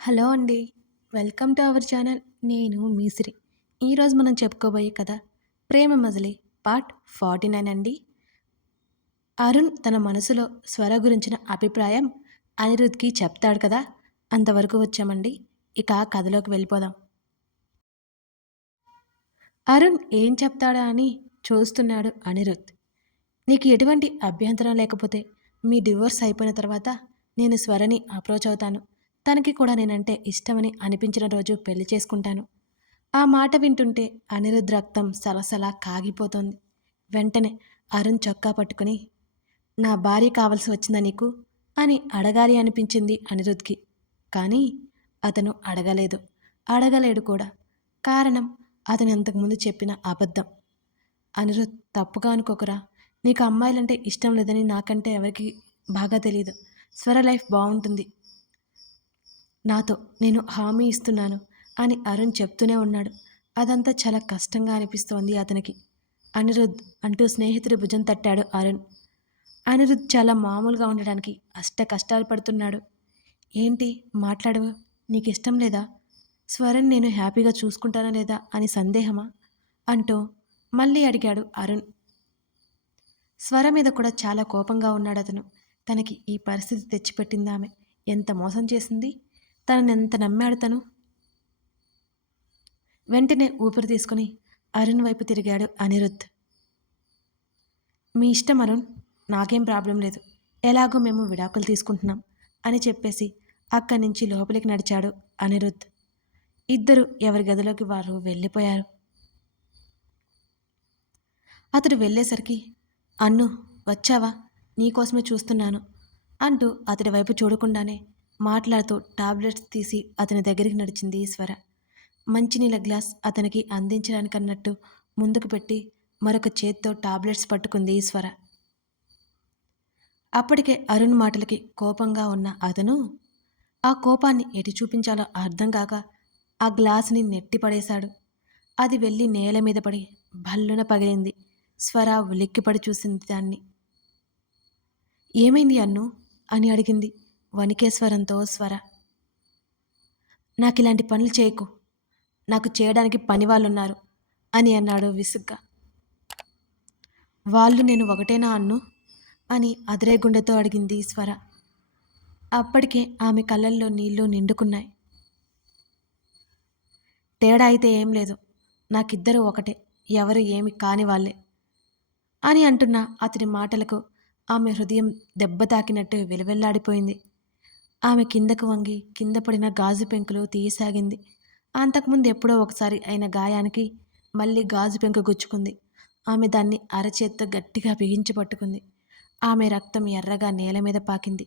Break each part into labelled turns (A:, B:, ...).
A: Hello అండి welcome to our channel. నేను మీసిరి. ఈరోజు మనం చెప్పుకోబోయే కథ Prema Majili part forty nine అండి. అరుణ్ తన మనసులో స్వర గురించిన అభిప్రాయం అనిరుద్ధ్కి చెప్తాడు కదా అంతవరకు వచ్చామండి. ఇక కథలోకి వెళ్ళిపోదాం. అరుణ్ ఏం చెప్తాడా అని చూస్తున్నాడు అనిరుద్. నీకు ఎటువంటి అభ్యంతరం లేకపోతే మీ డివోర్స్ అయిపోయిన తర్వాత నేను స్వరని అప్రోచ్ అవుతాను. తనకి కూడా నేనంటే ఇష్టమని అనిపించిన రోజు పెళ్ళి చేసుకుంటాను. ఆ మాట వింటుంటే అనిరుద్ధ రక్తం సలసలా కాగిపోతోంది. వెంటనే అరుణ్ చొక్కా పట్టుకుని నా భార్య కావలసి వచ్చిందా నీకు? అని అడగాలి అనిపించింది అనిరుద్ధ్కి. కానీ అతను అడగలేదు. అడగలేడు కూడా. కారణం అతను అంతకుముందు చెప్పిన అబద్ధం. అనిరుద్ తప్పుగా అనుకోకురా. నీకు అమ్మాయిలంటే ఇష్టం లేదని నాకంటే ఎవరికి బాగా తెలియదు స్వర లైఫ్ బాగుంటుంది. నాతో నేను హామీ ఇస్తున్నాను అని అరుణ్ చెప్తూనే ఉన్నాడు. అదంతా చాలా కష్టంగా అనిపిస్తోంది అతనికి. అనిరుద్ అంటూ స్నేహితుడి భుజం తట్టాడు అరుణ్. అనిరుద్ చాలా మామూలుగా ఉండడానికి అష్ట కష్టాలు పడుతున్నాడు. ఏంటి మాట్లాడవు? నీకు ఇష్టం లేదా? స్వరన్ నేను హ్యాపీగా చూసుకుంటానా లేదా అని సందేహమా? అంటూ మళ్ళీ అడిగాడు అరుణ్. స్వర మీద కూడా చాలా కోపంగా ఉన్నాడు అతను తనకి ఈ పరిస్థితి తెచ్చిపెట్టిందామె. ఎంత మోసం చేసింది? తనని ఎంత నమ్మాడు తను? వెంటనే ఊపిరి తీసుకుని అరుణ్ వైపు తిరిగాడు అనిరుద్ధ్. మీ ఇష్టం అరుణ్ నాకేం ప్రాబ్లం లేదు. ఎలాగో మేము విడాకులు తీసుకుంటున్నాం అని చెప్పేసి అక్కడి నుంచి లోపలికి నడిచాడు అనిరుద్ధ్. ఇద్దరు ఎవరి గదిలోకి వారు వెళ్ళిపోయారు. అతడు వెళ్ళేసరికి అన్ను వచ్చావా? నీకోసమే చూస్తున్నాను అంటూ అతడి వైపు చూడకుండానే మాట్లాడుతూ టాబ్లెట్స్ తీసి అతని దగ్గరికి నడిచింది ఈశ్వర. మంచినీళ్ళ గ్లాస్ అతనికి అందించడానికన్నట్టు ముందుకు పెట్టి మరొక చేత్తో టాబ్లెట్స్ పట్టుకుంది ఈశ్వర. అప్పటికే అరుణ్ మాటలకి కోపంగా ఉన్న అతను ఆ కోపాన్ని ఎటు చూపించాలో అర్థం కాక ఆ గ్లాసుని నెట్టిపడేశాడు అది వెళ్ళి నేల మీద పడి భల్లున పగిలింది. స్వర ఉలిక్కిపడి చూసింది దాన్ని. ఏమైంది అన్ను? అని అడిగింది. వణికేశ్వరంతో స్వర. నాకు ఇలాంటి పనులు చేయకు. నాకు చేయడానికి పని వాళ్ళున్నారు అని అన్నాడు విసుగ్గా. వాళ్ళు నేను ఒకటేనా అన్ను? అని అదరే గుండెతో అడిగింది స్వర. అప్పటికే ఆమె కళ్ళల్లో నీళ్ళు నిండుకున్నాయి. తేడా అయితే ఏం లేదు. నాకిద్దరూ ఒకటే. ఎవరు ఏమి కాని వాళ్ళే అని అంటున్న అతని మాటలకు ఆమె హృదయం దెబ్బ తాకినట్టు విలవెల్లాడిపోయింది. ఆమె కిందకు వంగి కింద పడిన గాజు పెంకులు తీయసాగింది. అంతకుముందు ఎప్పుడో ఒకసారి అయిన గాయానికి మళ్ళీ గాజు పెంకు గుచ్చుకుంది. ఆమె దాన్ని అరచేత్తో గట్టిగా బిగించి పట్టుకుంది. ఆమె రక్తం ఎర్రగా నేల మీద పాకింది.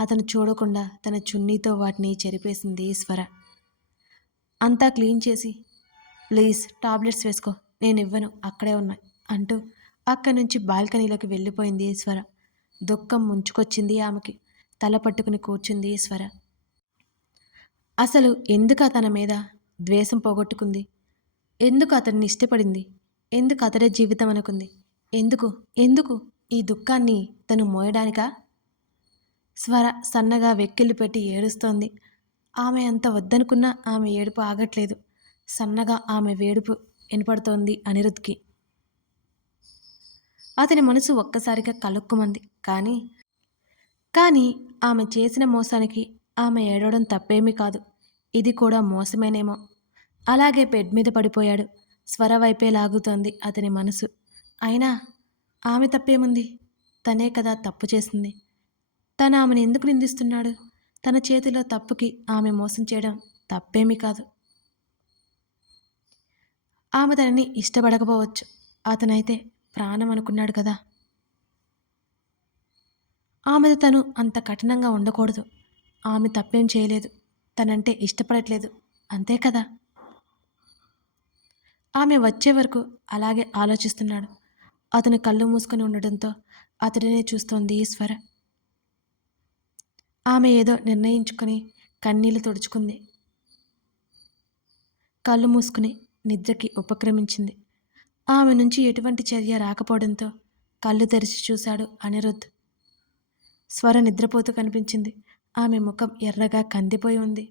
A: అతను చూడకుండా తన చున్నీతో వాటిని చెరిపేసింది ఈశ్వర. అంతా క్లీన్ చేసి ప్లీజ్ టాబ్లెట్స్ వేసుకో నేను ఇవ్వను అక్కడే ఉన్నాయి అంటూ అక్కడి నుంచి బాల్కనీలోకి వెళ్ళిపోయింది ఈశ్వర. దుఃఖం ముంచుకొచ్చింది ఆమెకి. తల పట్టుకుని కూర్చుంది స్వర అసలు ఎందుకు తన మీద ద్వేషం పోగొట్టుకుంది? ఎందుకు అతన్ని ఇష్టపడింది ఎందుకు అతడే జీవితం అనుకుంది? ఎందుకు? ఎందుకు ఈ దుఃఖాన్ని తను మోయడానికా? స్వర సన్నగా వెక్కిళ్ళు పెట్టి ఏడుస్తోంది. ఆమె అంత వద్దనుకున్నా ఆమె ఏడుపు ఆగట్లేదు. సన్నగా ఆమె వేడుపు వినపడుతోంది అనిరుద్కి అతని మనసు ఒక్కసారిగా కలుక్కుమంది. కానీ కానీ ఆమె చేసిన మోసానికి ఆమె ఏడవడం తప్పేమీ కాదు. ఇది కూడా మోసమేనేమో. అలాగే బెడ్ మీద పడిపోయాడు. స్వర వైపే లాగుతోంది అతని మనసు. అయినా ఆమె తప్పేముంది? తనే కదా తప్పు చేసింది. తను ఆమెను ఎందుకు నిందిస్తున్నాడు? తన చేతిలో తప్పుకి ఆమె మోసం చేయడం తప్పేమీ కాదు. ఆమె తనని ఇష్టపడకపోవచ్చు. అతనైతే ప్రాణం అనుకున్నాడు కదా. ఆమెది తను అంత కఠినంగా ఉండకూడదు. ఆమె తప్పేం చేయలేదు. తనంటే ఇష్టపడట్లేదు. అంతే కదా? ఆమె వచ్చే వరకు అలాగే ఆలోచిస్తున్నాడు. అతను కళ్ళు మూసుకొని ఉండడంతో అతడినే చూస్తోంది ఈశ్వర. ఆమె ఏదో నిర్ణయించుకొని కన్నీళ్ళు తుడుచుకుంది. కళ్ళు మూసుకుని నిద్రకి ఉపక్రమించింది. ఆమె నుంచి ఎటువంటి చర్య రాకపోవడంతో కళ్ళు తెరిచి చూశాడు అనిరుద్ధ్. స్వర నిద్రపోతూ కనిపించింది. ఆమె ముఖం ఎర్రగా కందిపోయి ఉంది.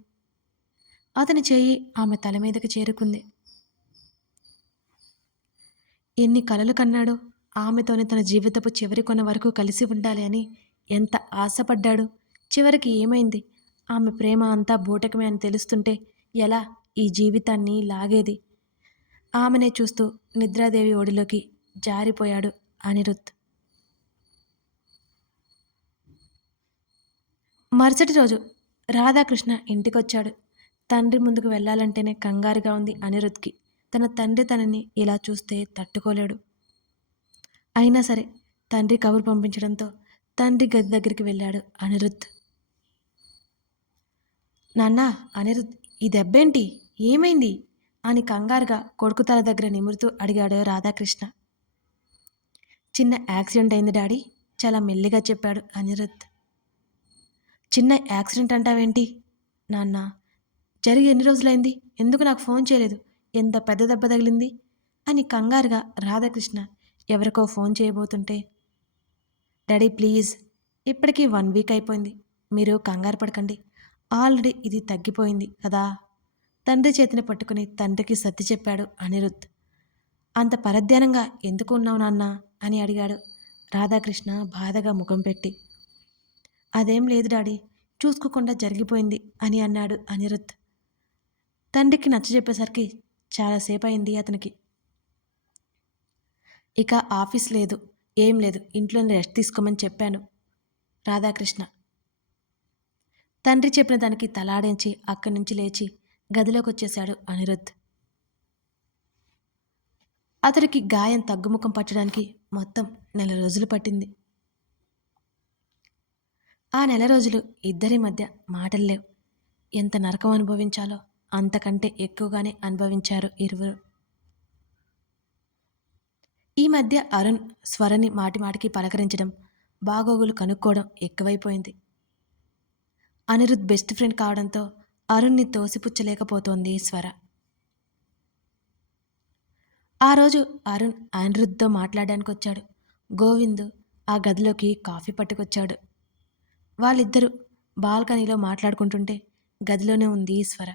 A: అతని చేయి ఆమె తల మీదకి చేరుకుంది. ఎన్ని కలలు కన్నాడో ఆమెతోనే తన జీవితపు చివరి కొన వరకు కలిసి ఉండాలి అని ఎంత ఆశపడ్డాడు. చివరికి ఏమైంది? ఆమె ప్రేమ అంతా బూటకమే అని తెలుస్తుంటే ఎలా ఈ జీవితాన్ని లాగేది? ఆమెనే చూస్తూ నిద్రాదేవి ఒడిలోకి జారిపోయాడు అనిరుత్ మరుసటి రోజు రాధాకృష్ణ ఇంటికొచ్చాడు. తండ్రి ముందుకు వెళ్ళాలంటేనే కంగారుగా ఉంది అనిరుద్కి తన తండ్రి తనని ఇలా చూస్తే తట్టుకోలేడు. అయినా సరే తండ్రి కబురు పంపించడంతో తండ్రి గది దగ్గరికి వెళ్ళాడు అనిరుద్ నాన్న అనిరుద్ ఈ దెబ్బేంటి? ఏమైంది? అని కంగారుగా కొడుకు తల దగ్గర నిమురుతూ అడిగాడు రాధాకృష్ణ. చిన్న యాక్సిడెంట్ అయింది డాడీ చాలా మెల్లిగా చెప్పాడు అనిరుద్ధ్. చిన్న యాక్సిడెంట్ అంటావేంటి? నాన్న జరిగి ఎన్ని రోజులైంది? ఎందుకు నాకు ఫోన్ చేయలేదు? ఎంత పెద్ద దెబ్బ తగిలింది? అని కంగారుగా రాధాకృష్ణ ఎవరికో ఫోన్ చేయబోతుంటే డాడీ ప్లీజ్ ఇప్పటికీ వన్ వీక్ అయిపోయింది. మీరు కంగారు పడకండి. ఆల్రెడీ ఇది తగ్గిపోయింది కదా. తండ్రి చేతిని పట్టుకుని తండ్రికి సత్తి చెప్పాడు అనిరుద్ అంత పరధ్యానంగా ఎందుకు ఉన్నావు నాన్న? అని అడిగాడు రాధాకృష్ణ బాధగా ముఖం పెట్టి. అదేం లేదు డాడీ చూసుకోకుండా జరిగిపోయింది అని అన్నాడు అనిరుద్ తండ్రికి నచ్చజెప్పేసరికి చాలాసేపు అయింది అతనికి. ఇక ఆఫీస్ లేదు ఏం లేదు ఇంట్లోనే రెస్ట్ తీసుకోమని చెప్పాను రాధాకృష్ణ తండ్రి చెప్పిన దానికి తలాడించి అక్కడి నుంచి లేచి గదిలోకి వచ్చేశాడు అనిరుద్ అతడికి గాయం తగ్గుముఖం పట్టడానికి మొత్తం నెల రోజులు పట్టింది. ఆ నెల రోజులు ఇద్దరి మధ్య మాటలు లేవు. ఎంత నరకం అనుభవించాలో అంతకంటే ఎక్కువగానే అనుభవించారు ఇరువురు. ఈ మధ్య అరుణ్ స్వరని మాటిమాటికి పలకరించడం బాగోగులు కనుక్కోవడం ఎక్కువైపోయింది. అనిరుద్ బెస్ట్ ఫ్రెండ్ కావడంతో అరుణ్ని తోసిపుచ్చలేకపోతోంది స్వర. ఆ రోజు అరుణ్ అనిరుద్ధ్తో మాట్లాడడానికి వచ్చాడు గోవింద్ ఆ గదిలోకి కాఫీ పట్టుకొచ్చాడు. వాళ్ళిద్దరూ బాల్కనీలో మాట్లాడుకుంటుంటే గదిలోనే ఉంది స్వర.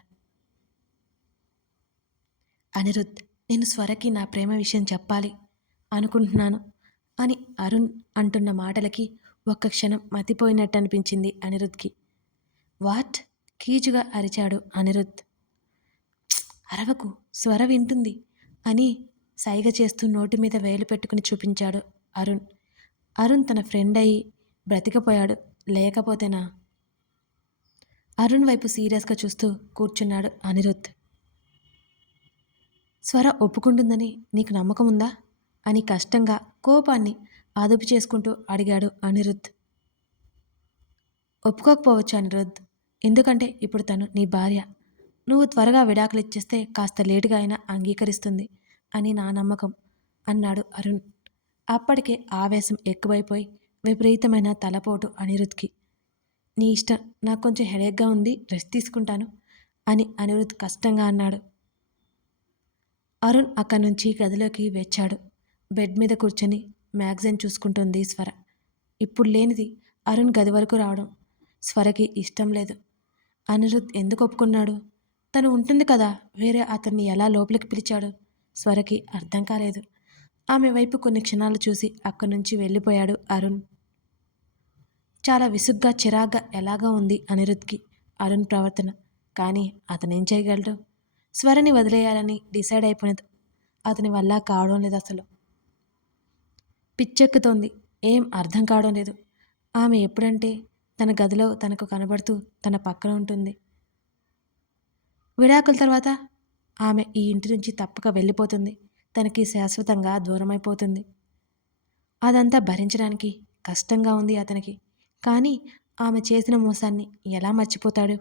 A: అనిరుద్ నేను స్వరకి నా ప్రేమ విషయం చెప్పాలి అనుకుంటున్నాను అని అరుణ్ అంటున్న మాటలకి ఒక్క క్షణం మతిపోయినట్టు అనిపించింది అనిరుద్ధ్కి వాట్? కీచుగా అరిచాడు అనిరుద్. అరవకు స్వర వింటుంది అని సైగ చేస్తూ నోటి మీద వేలు పెట్టుకుని చూపించాడు అరుణ్. అరుణ్ తన ఫ్రెండ్ అయి బ్రతికపోయాడు. లేకపోతేనా? అరుణ్ వైపు సీరియస్గా చూస్తూ కూర్చున్నాడు అనిరుద్ స్వర ఒప్పుకుంటుందని నీకు నమ్మకం ఉందా? అని కష్టంగా కోపాన్ని అదుపు చేసుకుంటూ అడిగాడు అనిరుద్ ఒప్పుకోకపోవచ్చు అనిరుద్ ఎందుకంటే ఇప్పుడు తను నీ భార్య. నువ్వు త్వరగా విడాకులు ఇచ్చేస్తే కాస్త లేటుగా అయినా అంగీకరిస్తుంది అని నా నమ్మకం అన్నాడు అరుణ్. అప్పటికే ఆవేశం ఎక్కువైపోయి విపరీతమైన తలపోటు అనిరుద్ధ్కి. నీ ఇష్టం నాకు కొంచెం హెడేక్గా ఉంది రెస్ట్ తీసుకుంటాను అని అనిరుద్ కష్టంగా అన్నాడు. అరుణ్ అక్కడి నుంచి గదిలోకి వచ్చాడు. బెడ్ మీద కూర్చొని మ్యాగజైన్ చూసుకుంటుంది స్వర. ఇప్పుడు లేనిది అరుణ్ గది వరకు రావడం స్వరకి ఇష్టం లేదు. అనిరుద్ ఎందుకు ఒప్పుకున్నాడు? తను ఉంటుంది కదా వేరే అతన్ని ఎలా లోపలికి పిలిచాడు? స్వరకి అర్థం కాలేదు. ఆమె వైపు కొన్ని క్షణాలు చూసి అక్కడి నుంచి వెళ్ళిపోయాడు అరుణ్. చాలా విసుగ్గా చిరాగ్గా ఎలాగా ఉంది అనిరుద్కి అరుణ్ ప్రవర్తన. కానీ అతనేం చేయగలడు? స్వరని వదిలేయాలని డిసైడ్ అయిపోయినది అతని వల్ల కావడం లేదు అసలు. పిచ్చెక్కుతోంది. ఏం అర్థం కావడం లేదు. ఆమె ఎప్పుడంటే తన గదిలో తనకు కనబడుతూ తన పక్కన ఉంటుంది. విడాకుల తర్వాత ఆమె ఈ ఇంటి నుంచి తప్పక వెళ్ళిపోతుంది. తనకి శాశ్వతంగా దూరమైపోతుంది. అదంతా భరించడానికి కష్టంగా ఉంది అతనికి. కానీ ఆమె చేసిన మోసాన్ని ఎలా మర్చిపోతాడు?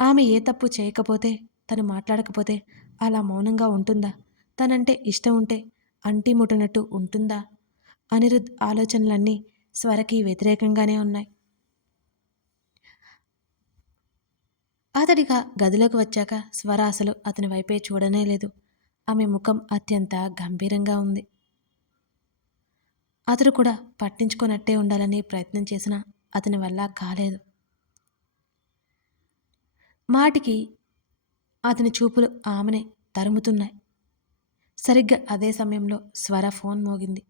A: ఆమె ఏ తప్పు చేయకపోతే తను మాట్లాడకపోతే అలా మౌనంగా ఉంటుందా? తనంటే ఇష్టం ఉంటే అంటి ముట్టనట్టు ఉంటుందా? అనిరుద్ ఆలోచనలన్నీ స్వరకి వ్యతిరేకంగానే ఉన్నాయి. అతడిగా గదిలోకి వచ్చాక స్వర అసలు అతని వైపే చూడనే లేదు. ఆమె ముఖం అత్యంత గంభీరంగా ఉంది. అతడు కూడా పట్టించుకున్నట్టే ఉండాలని ప్రయత్నం చేసినా అతని వల్ల కాలేదు. మాటికి అతని చూపులు ఆమెనే తరుముతున్నాయి. సరిగ్గా అదే సమయంలో స్వర ఫోన్ మోగింది.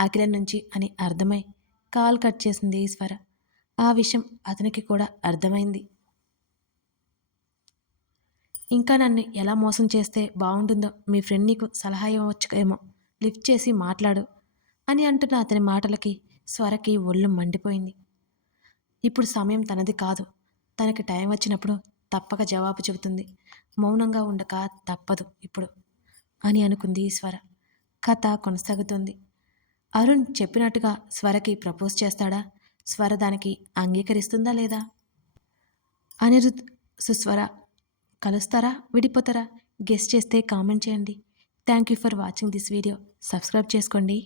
A: అఖిల నుంచి అని అర్థమై కాల్ కట్ చేసింది స్వర. ఆ విషయం అతనికి కూడా అర్థమైంది. ఇంకా నన్ను ఎలా మోసం చేస్తే బాగుంటుందో మీ ఫ్రెండ్ నీకు సలహా ఇవ్వచ్చుకేమో లిఫ్ట్ చేసి మాట్లాడు అని అంటున్న అతని మాటలకి స్వరకి ఒళ్ళు మండిపోయింది. ఇప్పుడు సమయం తనది కాదు. తనకి టైం వచ్చినప్పుడు తప్పక జవాబు చెబుతుంది. మౌనంగా ఉండక తప్పదు ఇప్పుడు అని అనుకుంది స్వర. కథ కొనసాగుతుంది. అరుణ్ చెప్పినట్టుగా స్వరకి ప్రపోజ్ చేస్తాడా? స్వర దానికి అంగీకరిస్తుందా లేదా? అనిరుద్ సుస్వర కలుస్తారా? విడిపోతారా? గెస్ట్ చేస్తే కామెంట్ చేయండి. Thank you for watching this video. Subscribe చేసుకోండి.